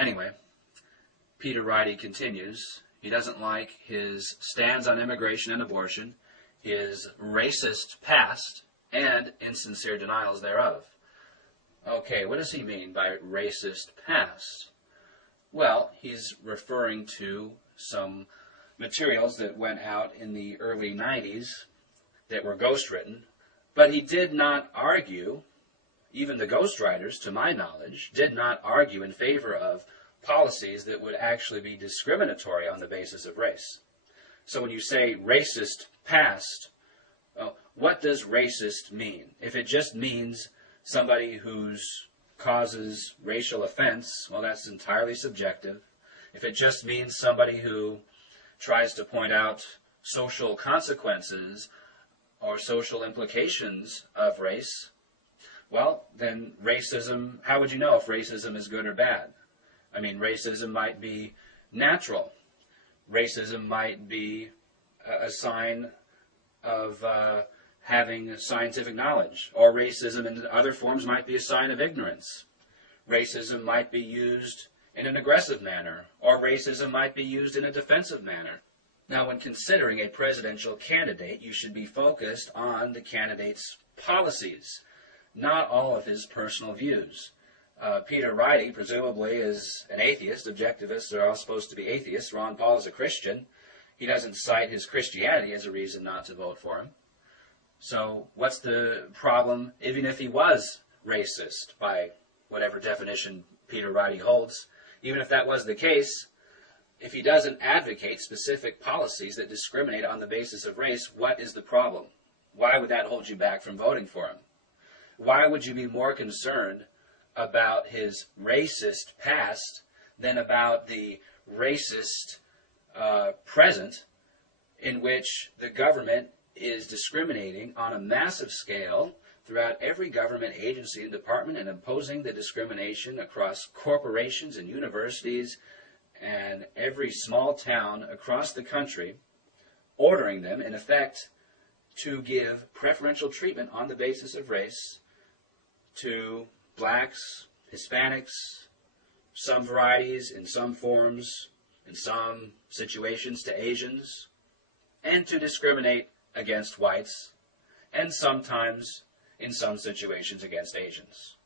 Anyway, Peter Ridey continues. He doesn't like his stance on immigration and abortion, his racist past, and insincere denials thereof. Okay, what does he mean by racist past? Well, he's referring to some materials that went out in the early 90s that were ghostwritten, but he did not argue, even the ghostwriters, to my knowledge, did not argue in favor of policies that would actually be discriminatory on the basis of race. So when you say racist past, well, what does racist mean? If it just means somebody who causes racial offense, well, that's entirely subjective. If it just means somebody who tries to point out social consequences or social implications of race, well, then racism, how would you know if racism is good or bad? I mean, racism might be natural. Racism might be a sign of having scientific knowledge, or racism in other forms might be a sign of ignorance. Racism might be used in an aggressive manner, or racism might be used in a defensive manner. Now, when considering a presidential candidate, you should be focused on the candidate's policies, not all of his personal views. Peter Ridey, presumably, is an atheist. Objectivists are all supposed to be atheists. Ron Paul is a Christian. He doesn't cite his Christianity as a reason not to vote for him. So what's the problem, even if he was racist, by whatever definition Peter Ridey holds? Even if that was the case, if he doesn't advocate specific policies that discriminate on the basis of race, what is the problem? Why would that hold you back from voting for him? Why would you be more concerned about his racist past than about the racist present, in which the government is discriminating on a massive scale throughout every government agency and department and imposing the discrimination across corporations and universities and every small town across the country, ordering them, in effect, to give preferential treatment on the basis of race to blacks, Hispanics, some varieties, in some forms, in some situations to Asians, and to discriminate against whites, and sometimes, in some situations, against Asians.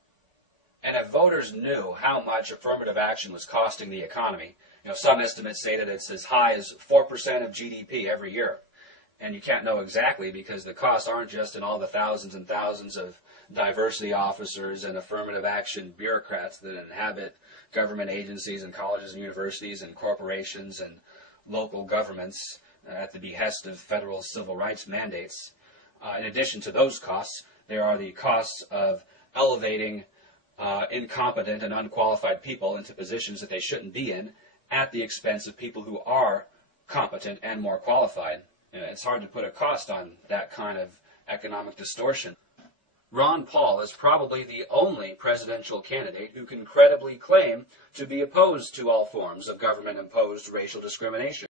And if voters knew how much affirmative action was costing the economy, some estimates say that it's as high as 4% of GDP every year. And you can't know exactly because the costs aren't just in all the thousands and thousands of diversity officers and affirmative action bureaucrats that inhabit government agencies and colleges and universities and corporations and local governments at the behest of federal civil rights mandates. In addition to those costs, there are the costs of elevating incompetent and unqualified people into positions that they shouldn't be in at the expense of people who are competent and more qualified. It's hard to put a cost on that kind of economic distortion. Ron Paul is probably the only presidential candidate who can credibly claim to be opposed to all forms of government-imposed racial discrimination.